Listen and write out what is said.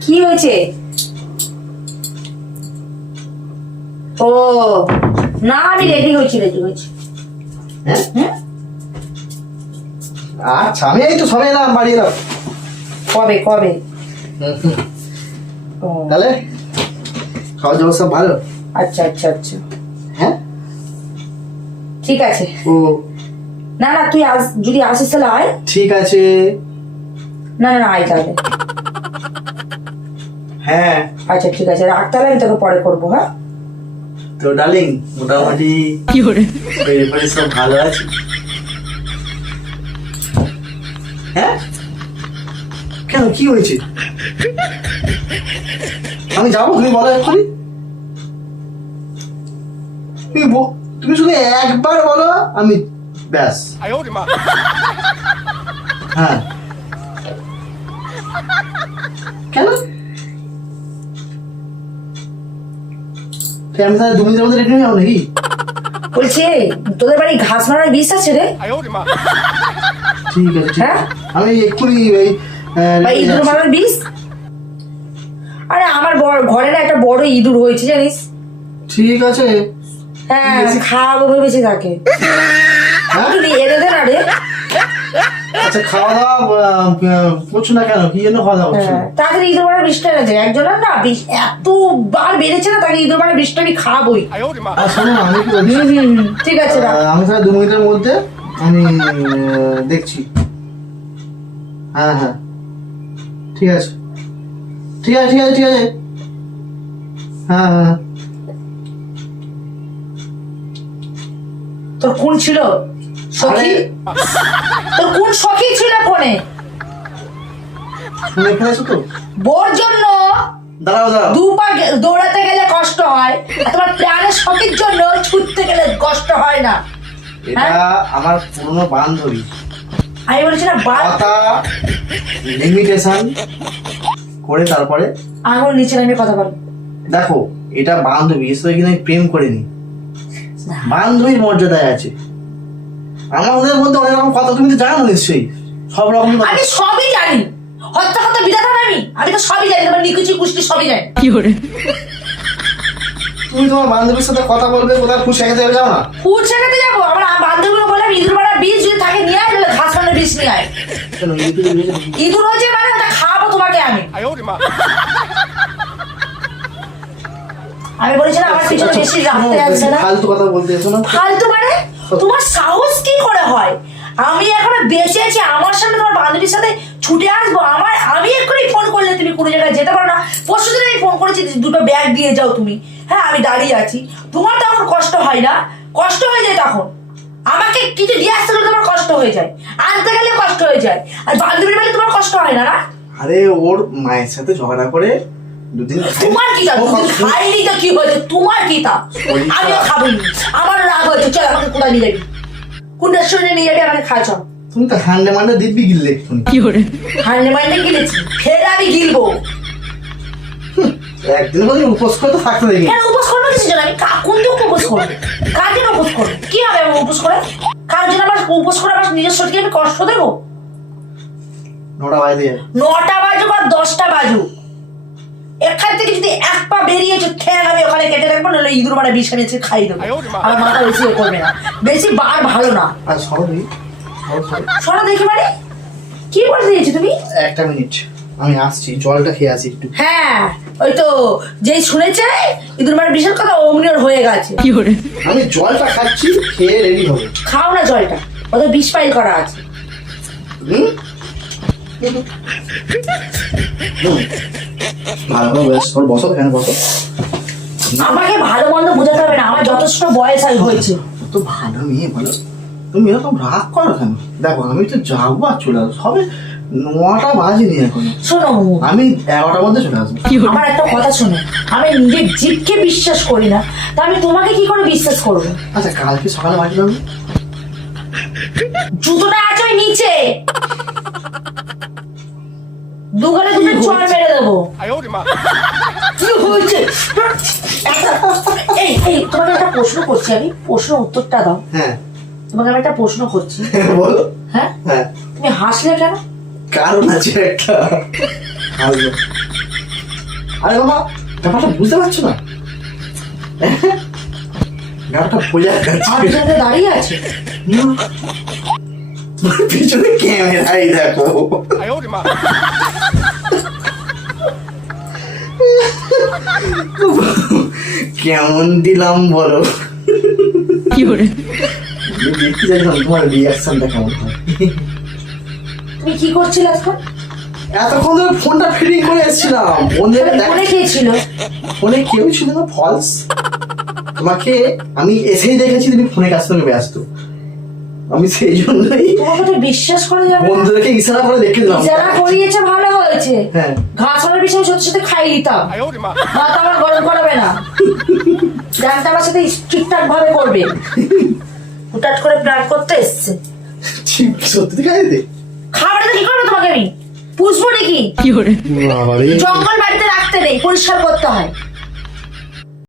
কি হয়েছে? ও না আমি রেডি হয়েছি রেডি হয়েছি হ্যাঁ? আচ্ছা আমি এই তো সবাই এলাম বাড়ি এলাম। কবে কবে? তাহলে খাওয়া দাওয়া সব ভালো? আচ্ছা আচ্ছা আচ্ছা। হ্যাঁ? ঠিক আছে। ও। না না তুই আস যদি আসিস তাহলে আয়। ঠিক আছে। না না না আয় তাহলে। হ্যাঁ। আচ্ছা ঠিক আছে রাখ তাহলে আমি তোকে পরে করব হ্যাঁ? তো মোটামুটি কি করে? এরপরে সব ভালো আছে? হ্যাঁ? কেন কি হয়েছে? আমি যাব তুমি বলো এক্ষুনি। তুমি তুমি শুধু একবার বলো আমি ব্যাস। হ্যাঁ। বলছি তোদের বাড়ি ঘাস মারার বিষ আছে রে? ঠিক আছে হ্যাঁ? আমি এক্ষুনি এই ভাই ইঁদুর মারার বিষ? আরে আমার ঘরে না একটা বড় ইঁদুর হয়েছে জানিস? ঠিক আছে। হ্যাঁ খাওয়াবো ভেবেছি তাকে। হ্যাঁ? এনে দে না রে। আচ্ছা খাওয়া দাওয়া করছ না কেন? কি জন্য খাওয়া দাওয়া করছ হ্যাঁ, তাদের ঈদের বারে বৃষ্টি আছে একজনের না এত বার বেড়েছে না তাকে ঈদের বারে বৃষ্টি আমি খাওয়াবই শোনো আমি ঠিক আছে আমি তাহলে দু মিনিটের মধ্যে আমি দেখছি। হ্যাঁ হ্যাঁ। ঠিক আছে। ঠিক আছে ঠিক আছে ঠিক আছে। হ্যাঁ হ্যাঁ, হ্যাঁ। তোর কোন ছিল? সখী? তোর কোন সখী ছিল ফোনে? শুনে ফেলেছো তো? বোর জন্য দাঁড়াও দাঁড়াও। দু পা দৌড়াতে গেলে কষ্ট হয় তোমার প্রাণের সখীর জন্য ছুটতে গেলে কষ্ট হয় না। এটা আমার পুরনো বান্ধবী। আমি বলেছি না কথা লিমিটেশন করে তারপরে আঙুল নিচে নামিয়ে কথা বল। দেখো এটা বান্ধবী এর সাথে কিন্তু আমি প্রেম করিনি। বান্ধবীর মর্যাদায় আছে। আমার ওদের মধ্যে অনেক রকম কথা তুমি তো জানো নিশ্চয়ই। সব রকম আমি সবই জানি। হত্যা হত্যা বিধাতা আমি। আমি তো সবই জানি তোমার নিকুচি কুষ্টি সবই জানি। কি করে? তুমি তোমার বান্ধবীর সাথে কথা বলবে কোথায় ফুট শেখাতে যাবে যাও না? ফুট শেখাতে যাব। আমার বান্ধবীগুলো বললাম ইঁদুর মারা বীজ যদি থাকে নিয়ে আয় ঘাস মানে বীজ নিয়ে আয়। ইঁদুর হচ্ছে মানে ওটা খাব তোমাকে আমি। আমি বলেছিলাম আমার পিছনে বেশি রাখতে আসছে না। ফালতু কথা বলতে এসো না। ফালতু তোমার সাহস কি করে হয়? আমি এখনও বেঁচে আছি, আমার সামনে তোমার বান্ধবীর সাথে ছুটে আসব। আমার আমি এক্ষুনি ফোন করলে তুমি কোনো জায়গায় যেতে পারো না। পরশু দিন আমি ফোন করেছি দুটো ব্যাগ দিয়ে যাও তুমি। হ্যাঁ আমি দাঁড়িয়ে আছি। তোমার তখন কষ্ট হয় না? কষ্ট হয়ে যায় তখন। আমাকে কিছু দিয়ে আসতে গেলে তোমার কষ্ট হয়ে যায়। আনতে গেলে কষ্ট হয়ে যায়। আর বান্ধবীর বাড়ি তোমার কষ্ট হয় না না? আরে, ওর মায়ের সাথে ঝগড়া করে। তোমার কি তা? ও খাইনি তো কি হয়েছে? তোমার কি তা? আমিও খাব আমার রাগ হয়েছে। চল আমাকে কোথায় নিয়ে যাবি। কোন রেস্টুরেন্টে নিয়ে যাবি আমাকে খাওয়া চল। তুমি তো হান্ডে মান্ডে দিব্যি গিললে তুমি হান্ডে মান্ডে গিলেছি। ফের আমি গিলবো। একদিন বলি উপোস করে তো থাকতে দেখি কেন উপোস করব কিছু আমি কা- কোন দিন উপোস করব? কার জন্য উপোস করব? কি হবে আমি উপোস করে? কার জন্য আমার উপোস করে আমার নিজের শরীরকে আমি কষ্ট দেবো? নটা বাজে। নটা বাজুক আর দশটা বাজুক। এখান থেকে যদি এক পা বেরিয়েছে ঠ্যাং আমি ওখানে কেটে রাখব নাহলে ইঁদুর মারা বিষ এনেছে খাই দেবো। আমার মাথা বেশি করবে না। বেশি বার ভালো না। আর সরি সরি দেখি মানে? কি বলতে দিয়েছ তুমি? একটা মিনিট। আমি আসছি জলটা খেয়ে আসি একটু। হ্যাঁ ওই তো যেই শুনেছে ইঁদুর মারা বিষের কথা অমনি ওর হয়ে গেছে। কি করে? আমি জলটা খাচ্ছি খেয়ে রেডি হব। খাও না জলটা ওদের বিষ পাইল করা আছে। হুম? ভালো করে ওর বসো এখানে বসো আমাকে ভালো মন্দ বোঝাতে হবে না। আমার যথেষ্ট বয়স আর হয়েছে। তো ভালো মেয়ে বলো। তুমি এরকম রাগ করো কেন? দেখো আমি তো যাব আর চলে আসব। সবে নটা বাজেনি এখনও। শোনো আমি এগারোটার মধ্যে চলে আসব। আমার একটা কথা শোনো। আমি নিজের জীবকে বিশ্বাস করি না। তা আমি তোমাকে কি করে বিশ্বাস করব? আচ্ছা কালকে সকালে বাড়ি যাব? জুতোটা আছে নিচে। দুগালে দুটো চড় মেরে দেবো। তোমাকে একটা প্রশ্ন করছি আমি। প্রশ্ন উত্তরটা দাও। হ্যাঁ। তোমাকে আমি একটা প্রশ্ন করছি। বলো। হ্যাঁ? হ্যাঁ? তুমি হাসলে কেন? কারণ আছে একটা। আরে বাবা ব্যাপারটা বুঝতে পারছ না? হ্যাঁ? দাঁড়িয়ে আছে? পিছনে দেখো। কেমন দিলাম বলো? আমি দেখতে চাইছিলাম তোমার রিয়াকশনটা কেমন হয়? তুমি কি করছিলে এখন এতক্ষণ ধরে ফোনটা ফিটিং করে এসেছিলাম। বন্ধুদের ফোনে কে ছিল? ফোনে কেউ ছিল না ফলস তোমাকে আমি এসেই দেখেছি তুমি ফোনে কাছ থেকে ব্যস্ত। আমি সেই জন্যই তোমাকে বিশ্বাস করা যাবে বন্ধুদেরকে ইশারা করে দেখে দিলাম। যারা করিয়েছে ভালো হয়েছে। হ্যাঁ। ঘাস আনার বিষয়ে সত্যি সাথে খাই দিতাম ভাত আমার গরম করাবে না। জানতে আমার সাথে ঠিকঠাক ভাবে করবে। হুটাট করে প্ল্যান করতে এসছে। ঠিক সত্যি ঠিক আছে খাবারটা কি করব তোমাকে আমি? পুষবো নাকি? বাবারে। জঙ্গল বাড়িতে রাখতে নেই পরিষ্কার করতে হয়।